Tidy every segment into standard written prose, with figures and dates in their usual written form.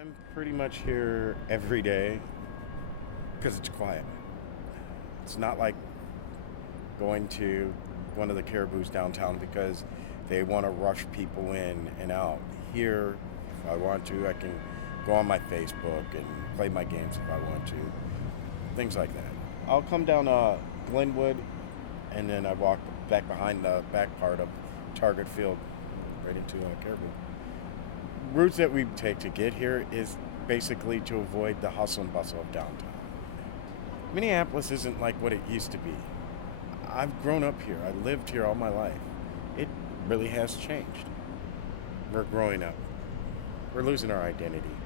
I'm pretty much here every day because it's quiet. It's not like going to one of the caribous downtown because they want to rush people in and out. Here, if I want to, I can go on my Facebook and play my games if I want to. Things like that. I'll come down Glenwood and then I walk back behind the back part of Target Field right into Caribou. Routes that we take to get here is basically to avoid the hustle and bustle of downtown. Minneapolis isn't like what it used to be. I've grown up here. I lived here all my life. It really has changed. We're growing up. We're losing our identity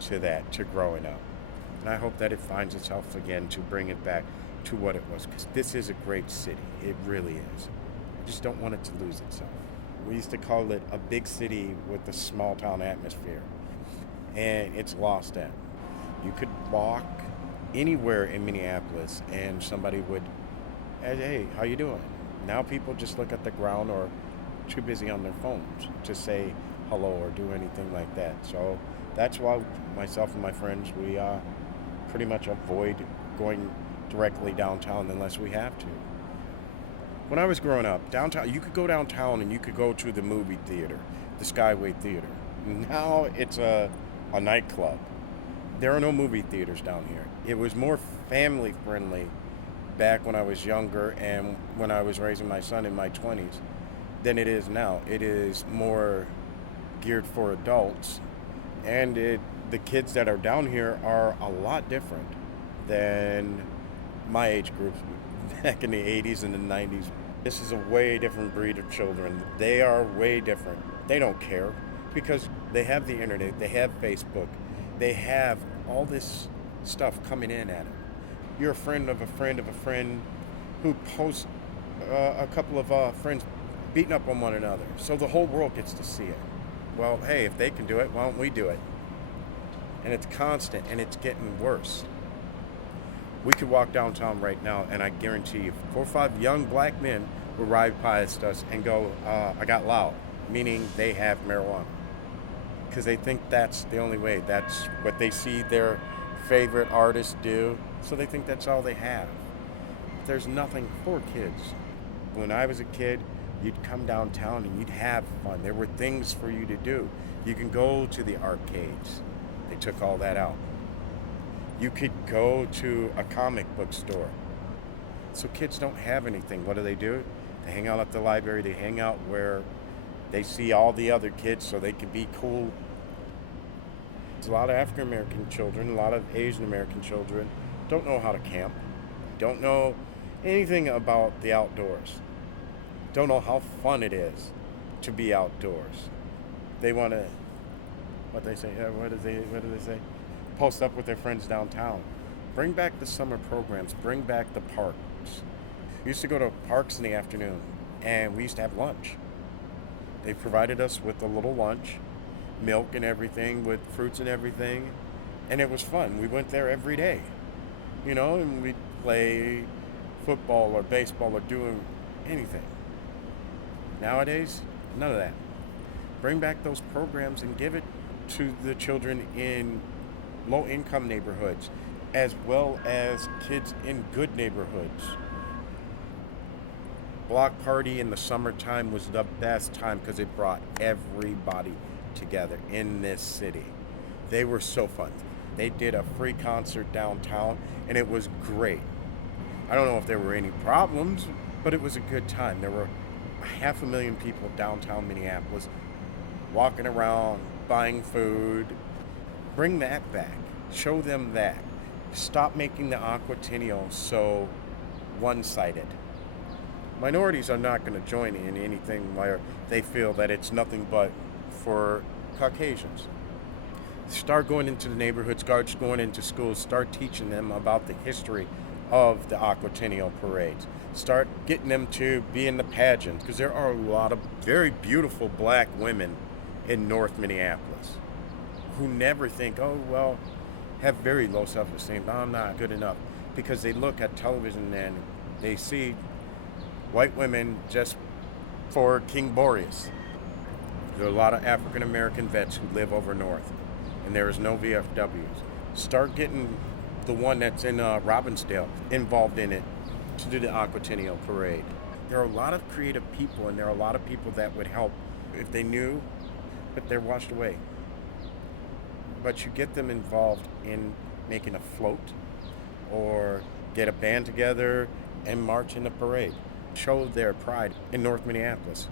to that, to growing up. And I hope that it finds itself again to bring it back to what it was, because this is a great city. It really is. I just don't want it to lose itself. We used to call it a big city with a small town atmosphere, and it's lost that. You could walk anywhere in Minneapolis and somebody would, hey, how you doing? Now people just look at the ground or too busy on their phones to say hello or do anything like that. So that's why myself and my friends, we pretty much avoid going directly downtown unless we have to. When I was growing up, downtown, you could go downtown and you could go to the movie theater, the Skyway Theater. Now it's a nightclub. There are no movie theaters down here. It was more family friendly back when I was younger and when I was raising my son in my 20s than it is now. It is more geared for adults, and the kids that are down here are a lot different than my age group back in the 80s and the 90s. This is a way different breed of children. They are way different. They don't care because they have the internet, they have Facebook, they have all this stuff coming in at them. You're a friend of a friend of a friend who posts a couple of friends beating up on one another, so the whole world gets to see it. Well, hey, if they can do it, why don't we do it? And it's constant, and it's getting worse. We could walk downtown right now, and I guarantee you, 4 or 5 young black men will ride past us and go, I got loud, meaning they have marijuana. Because they think that's the only way. That's what they see their favorite artists do, so they think that's all they have. But there's nothing for kids. When I was a kid, you'd come downtown and you'd have fun. There were things for you to do. You can go to the arcades. They took all that out. You could go to a comic book store. So kids don't have anything. What do? They hang out at the library. They hang out where they see all the other kids so they can be cool. There's a lot of African American children, a lot of Asian American children don't know how to camp, don't know anything about the outdoors, don't know how fun it is to be outdoors. They want to, what do they say? Post up with their friends downtown. Bring back the summer programs. Bring back the parks. We used to go to parks in the afternoon, and we used to have lunch. They provided us with a little lunch, milk and everything, with fruits and everything, and it was fun. We went there every day, and we'd play football or baseball or do anything. Nowadays, none of that. Bring back those programs and give it to the children in low-income neighborhoods as well as kids in good neighborhoods. Block party in the summertime was the best time because it brought everybody together in this city. They were so fun. They did a free concert downtown and it was great. I don't know if there were any problems, but it was a good time. There were 500,000 people downtown Minneapolis walking around, buying food. Bring that back. Show them that. Stop making the Aquatennial so one-sided. Minorities are not going to join in anything where they feel that it's nothing but for Caucasians. Start going into the neighborhoods, start going into schools, start teaching them about the history of the Aquatennial parades. Start getting them to be in the pageants, because there are a lot of very beautiful black women in North Minneapolis who never think, have very low self-esteem. I'm not good enough, because they look at television and they see white women just for King Boreas. There are a lot of African American vets who live over north. and there is no VFWs. Start getting the one that's in Robbinsdale involved in it to do the Aquatennial Parade. There are a lot of creative people, and there are a lot of people that would help if they knew, but they're washed away. But you get them involved in making a float or get a band together and march in the parade. Show their pride in North Minneapolis.